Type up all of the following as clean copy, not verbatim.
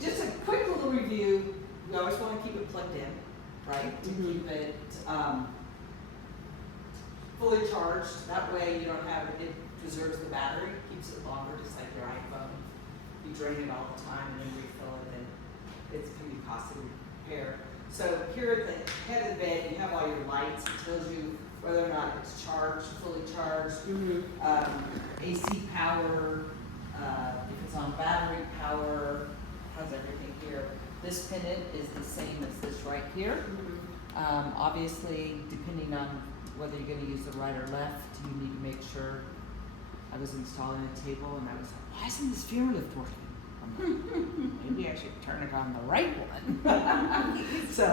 just a quick little review. We always want to keep it plugged in, right? To keep it fully charged. That way you don't have it preserves the battery, keeps it longer, just like your iPhone. You drain it all the time and then refill it, and it can be costly to repair. So here at the head of the bed, you have all your lights. It tells you whether or not it's charged, fully charged, AC power, if it's on battery power, has everything here. This pennant is the same as this right here. Obviously, depending on whether you're going to use the right or left, you need to make sure. I was installing a table and I was like, why isn't this fear lift working? I'm like, maybe I should turn it on the right one. So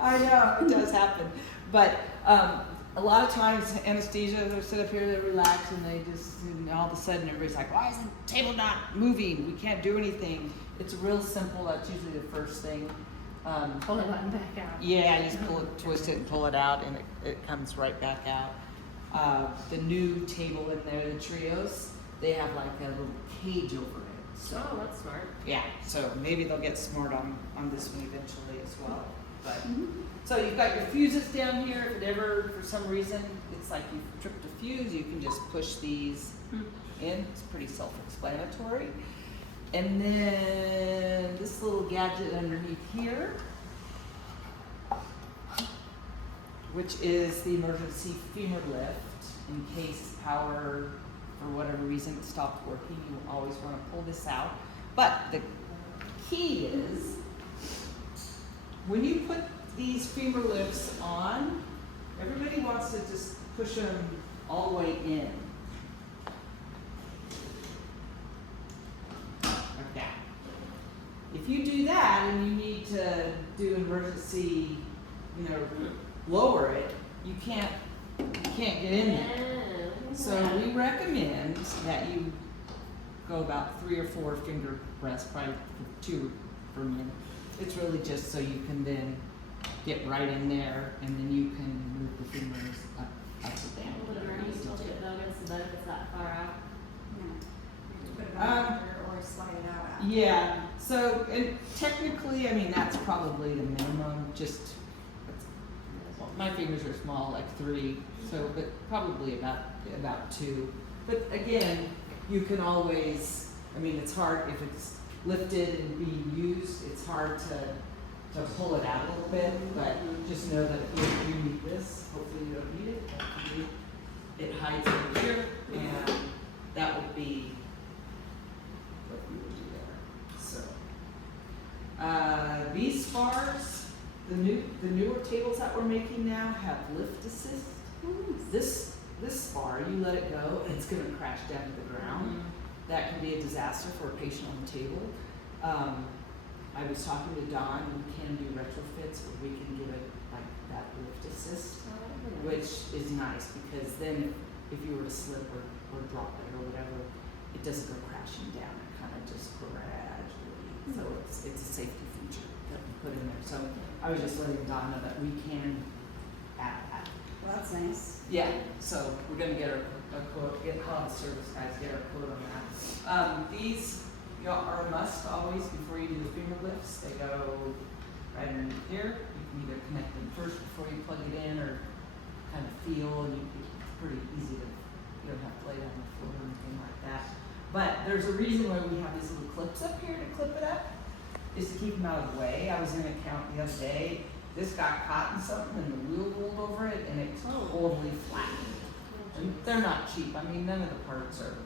I know it does happen, but a lot of times anesthesia, they sit up here, they relax, and and all of a sudden everybody's like, why isn't the table not moving? We can't do anything. It's real simple. That's usually the first thing. Pull the button back out. Yeah, you just pull it, twist it, and pull it out, and it comes right back out. The new table in there, the trios, they have like a little cage over it. So, oh, that's smart. Yeah, so maybe they'll get smart on this one eventually as well. But so you've got your fuses down here. If it ever, for some reason, it's like you've tripped a fuse, you can just push these in. It's pretty self-explanatory. And then this little gadget underneath here, which is the emergency femur lift. In case power, for whatever reason, it stopped working, you always want to pull this out. But the key is, when you put these femur lifts on, everybody wants to just push them all the way in. Like that. If you do that and you need to do emergency, lower it, you can't get in there. So we recommend that you go about 3 or 4 finger breaths, probably 2 for men. It's really just so you can then get right in there, and then you can move the fingers up and down. Would Ernie still get bonus so that if it's that far out? Put it on or slide it out. Yeah, so and technically, I mean, that's probably the minimum. My fingers are small, like 3, so but probably about 2. But again, you can always. I mean, it's hard if it's lifted and being used. It's hard to pull it out a little bit, but just know that if you need this, hopefully you don't need it. It hides over here, and that would be what we would do there. So these spars, the newer tables that we're making now have lift assist. This spar, you let it go, and it's going to crash down to the ground. That can be a disaster for a patient on the table. I was talking to Don, we can do retrofits where we can give it like that lift assist, which is nice because then if you were to slip or drop it or whatever, it doesn't go crashing down. It kind of just gradually. So it's a safety feature that we put in there. So I was just letting Don know that we can add that. Well, that's nice. Yeah, so we're gonna get a quote, call the service guys, get our quote on that. These are a must always before you do the femur lifts. They go right underneath here. You can either connect them first before you plug it in, or kind of feel, and it's pretty easy to, you don't have to lay down the floor or anything like that. But there's a reason why we have these little clips up here to clip it up, is to keep them out of the way. I was in an account the other day. This got caught in something and the wheel rolled over it, and it's totally flattened. And they're not cheap. I mean, none of the parts are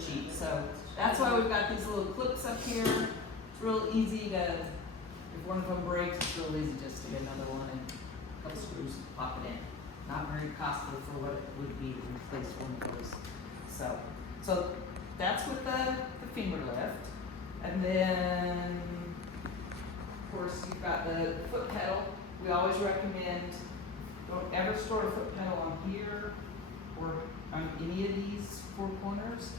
cheap. So that's why we've got these little clips up here. It's real easy to, if one of them breaks, it's real easy just to get another one and a couple screws and pop it in. Not very costly for what it would be to replace one of those. So that's with the femur lift. And then, of course, you've got the foot pedal. We always recommend don't ever store a foot pedal on here or on any of these 4 corners,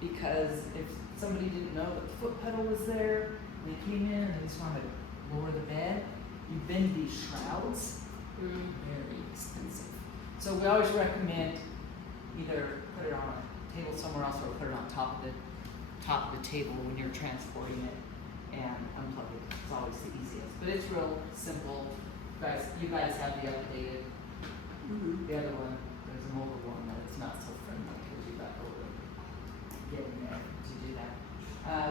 because if somebody didn't know that the foot pedal was there, they came in and they just wanted to lower the bed, you bend these shrouds, very expensive. So we always recommend either put it on a table somewhere else or put it on top of the table when you're transporting it. and unplug it. It's always the easiest, but it's real simple. You guys have the updated. The other one, there's an older one that it's not so friendly because you got to get in there to do that.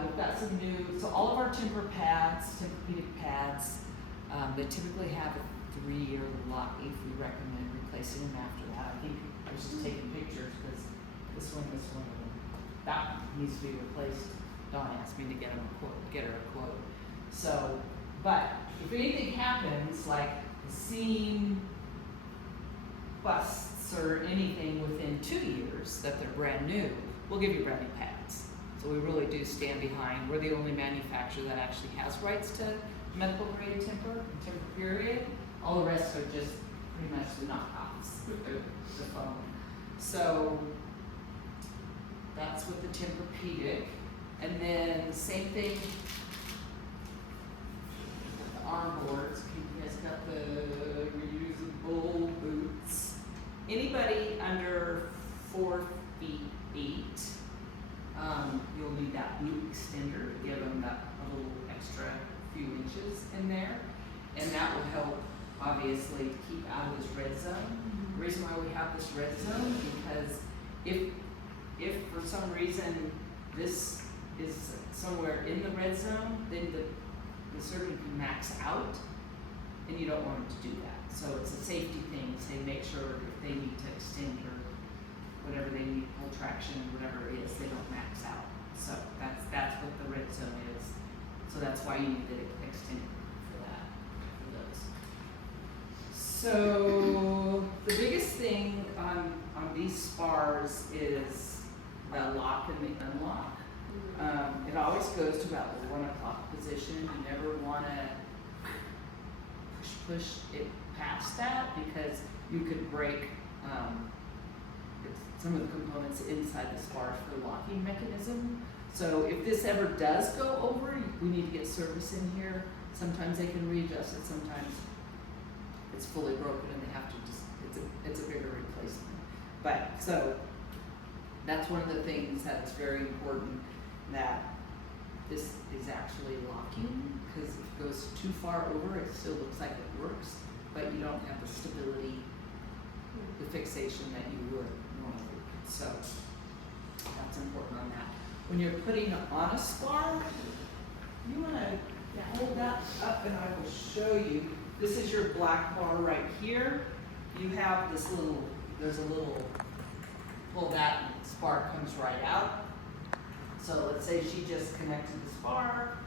We've got some new, so all of our Tempur-Pedic pads, they typically have a 3-year life. We recommend replacing them after that. I think I was just taking pictures because this one, and that one needs to be replaced. Dawn asked me to get her a quote. So, but if anything happens, like the seam busts or anything within 2 years that they're brand new, we'll give you brand new pads. So we really do stand behind. We're the only manufacturer that actually has rights to medical grade Tempur period. All the rest are just pretty much the knockoffs with the foam. So that's with the Tempur-Pedic. And then same thing, the arm boards. You guys got the reusable boots. Anybody under 4 feet 8, you'll need that boot extender to give them that a little extra few inches in there, and that will help obviously keep out of this red zone. The reason why we have this red zone because if for some reason this is somewhere in the red zone, then the surgeon can max out, and you don't want them to do that. So it's a safety thing. Say make sure if they need to extend or whatever they need, pull traction, whatever it is, they don't max out. So that's what the red zone is. So that's why you need the extender for those. So the biggest thing on these spars is the lock and the unlock. It always goes to about the 1 o'clock position. You never want to push it past that because you could break some of the components inside the spars for the locking mechanism. So if this ever does go over, we need to get service in here. Sometimes they can readjust it, sometimes it's fully broken and they have to just, it's a bigger replacement. But so that's one of the things that's very important, that this is actually locking, because if it goes too far over, it still looks like it works, but you don't have the stability, the fixation that you would normally. So that's important on that. When you're putting on a spar, you want to hold that up and I will show you. This is your black bar right here. You have this little, there's a little, pull that and the spar comes right out. So let's say she just connected the spar.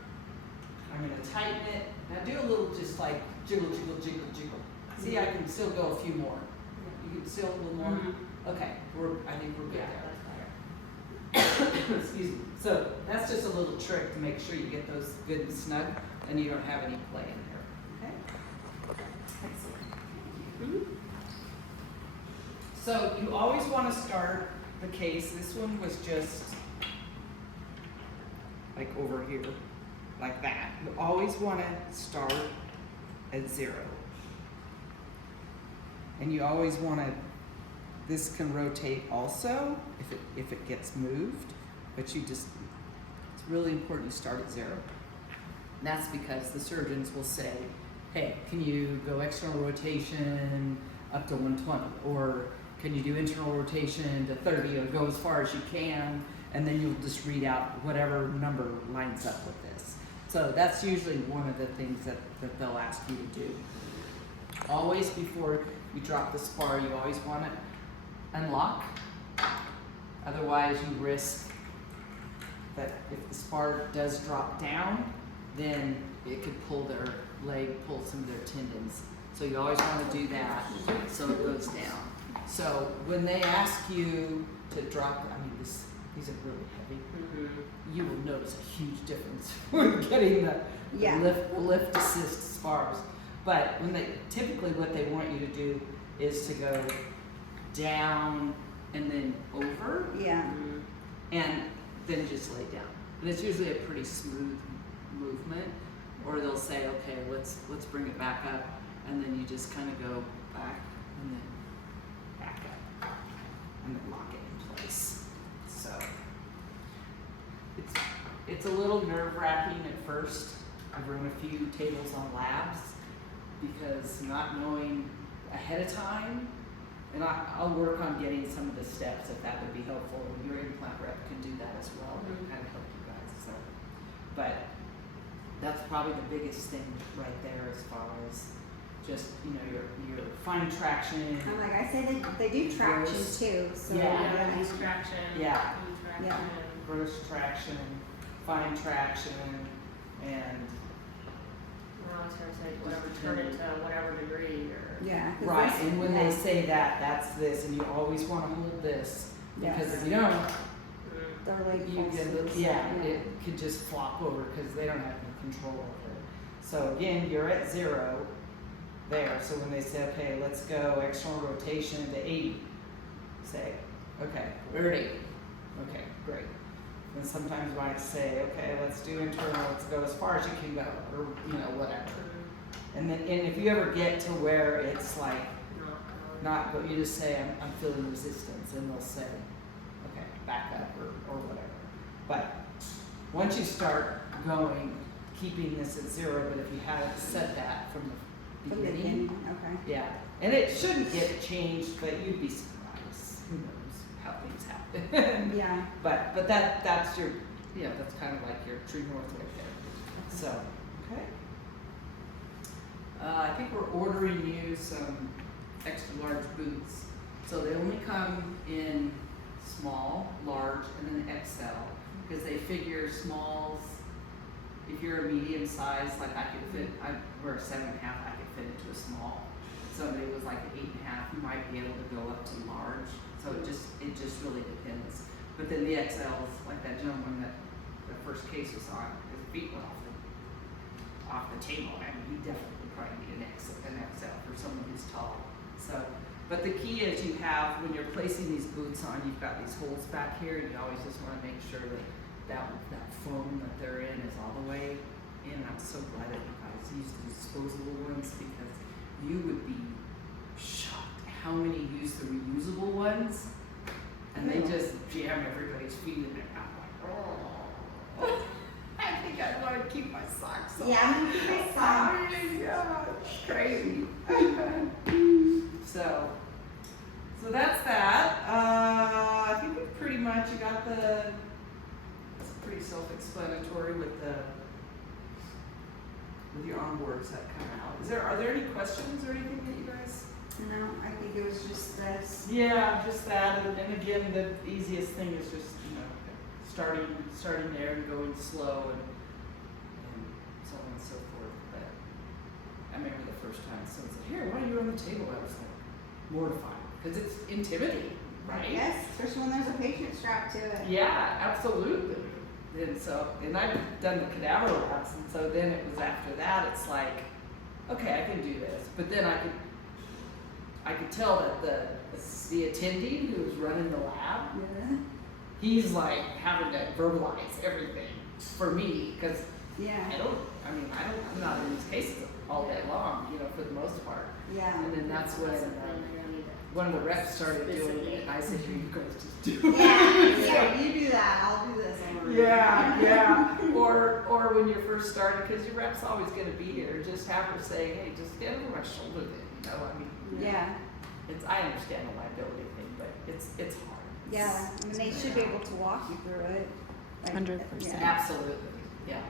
I'm going to tighten it. Now do a little just like jiggle, jiggle, jiggle, jiggle. See, I can still go a few more. You can still a little more. Okay, I think we're good there. Excuse me. So that's just a little trick to make sure you get those good and snug and you don't have any play in there. Okay? Excellent. So you always want to start the case. This one was just like over here, like that. You always want to start at 0. And you always want to, this can rotate also if it gets moved, but you just, it's really important you start at 0. And that's because the surgeons will say, hey, can you go external rotation up to 120? Or can you do internal rotation to 30 or go as far as you can? And then you'll just read out whatever number lines up with this. So that's usually one of the things that they'll ask you to do. Always before you drop the spar, you always want to unlock. Otherwise you risk that if the spar does drop down, then it could pull their leg, pull some of their tendons. So you always want to do that so it goes down. So when they ask you to drop, I mean these are really heavy, you will notice a huge difference when getting the lift assist spars. But when typically what they want you to do is to go down and then over. Yeah. And then just lay down. And it's usually a pretty smooth movement. Or they'll say, okay, let's bring it back up, and then you just kind of go back and then back up and then lock it in place. So it's It's a little nerve-wracking at first. I've run a few tables on labs because not knowing ahead of time, and I'll work on getting some of the steps if that would be helpful. Your implant rep can do that as well, to kind of help you guys. So, but that's probably the biggest thing right there as far as just, you know, your fine traction. And like I said, they do traction Gross. too, so. Yeah. Ease traction. Yeah. Knee Yeah. traction. Gross traction, fine traction, and Well, I was gonna say, whatever, turn it to whatever degree or. Yeah. 'cause right. this- And when yeah. they say that, that's this, and you always want to hold this because Yes. if you don't, Mm. Their leg you get pulses. it could just flop over because they don't have any control over it. So again, you're at 0 there. So when they say, okay, let's go external rotation to 80, say, okay, we're at 80. Okay, great. And sometimes when I say, okay, let's do internal, let's go as far as you can go, or you know, whatever. And then, and if you ever get to where it's like not, but you just say, I'm feeling resistance, and they'll say, okay, back up or whatever. But once you start going, keeping this at 0, but if you hadn't said that from the From the beginning, beginning, okay. yeah, and it shouldn't get changed, but you'd be surprised. Who knows how things happen? Yeah. But that's your, you know, that's kind of like your true north right there. So, okay. I think we're ordering you some extra large boots. So they only come in small, large, and then XL, because they figure smalls, if you're a medium size, like I could fit, I wear a 7.5, I could fit into a small. If somebody was like an 8.5, you might be able to go up to large. So it just really depends. But then the XLs, like that gentleman that the first case was on, his feet were off the table. I mean, he definitely would probably need an XL for someone who's tall. So, but the key is you have, when you're placing these boots on, you've got these holes back here, and you always just want to make sure that foam that they're in is all the way in. I'm so glad that you guys use the disposable ones, because you would be shocked how many use the reusable ones, and they just jam everybody's feet in there. I'm like, oh, I think I want to keep my socks on. Yeah, I'm gonna keep my socks. Yeah, it's crazy. So that's that. I think we pretty much, you got it's pretty self-explanatory with your onboards that come out. Are there any questions or anything that you guys? No, I think it was just this. Yeah, just that, and again, the easiest thing is just, you know, starting there and going slow and so on and so forth. But I remember the first time someone said, "Here, why are you on the table?" I was like mortified because it's intimidating, right? Yes, especially when there's a patient strapped to it. Yeah, absolutely. And I've done the cadaver labs, and so then it was after that, it's like, okay, I can do this. But then I could tell that the attending who was running the lab, Yeah. he's like having to verbalize everything for me, because Yeah. I'm not in these cases all day long, you know, for the most part. Yeah. And then that's when one of the reps started doing it, and I said, "Here, you guys just do it." Yeah, you do that, I'll do this. Yeah. Or when you're first starting, because your rep's always going to be here, just have her say, "Hey, just get over my shoulder then," you know, I mean. Yeah. I understand the liability thing, but it's hard. Yeah, I mean, they should be able to walk you through it. Like, 100%. yeah. Absolutely, yeah.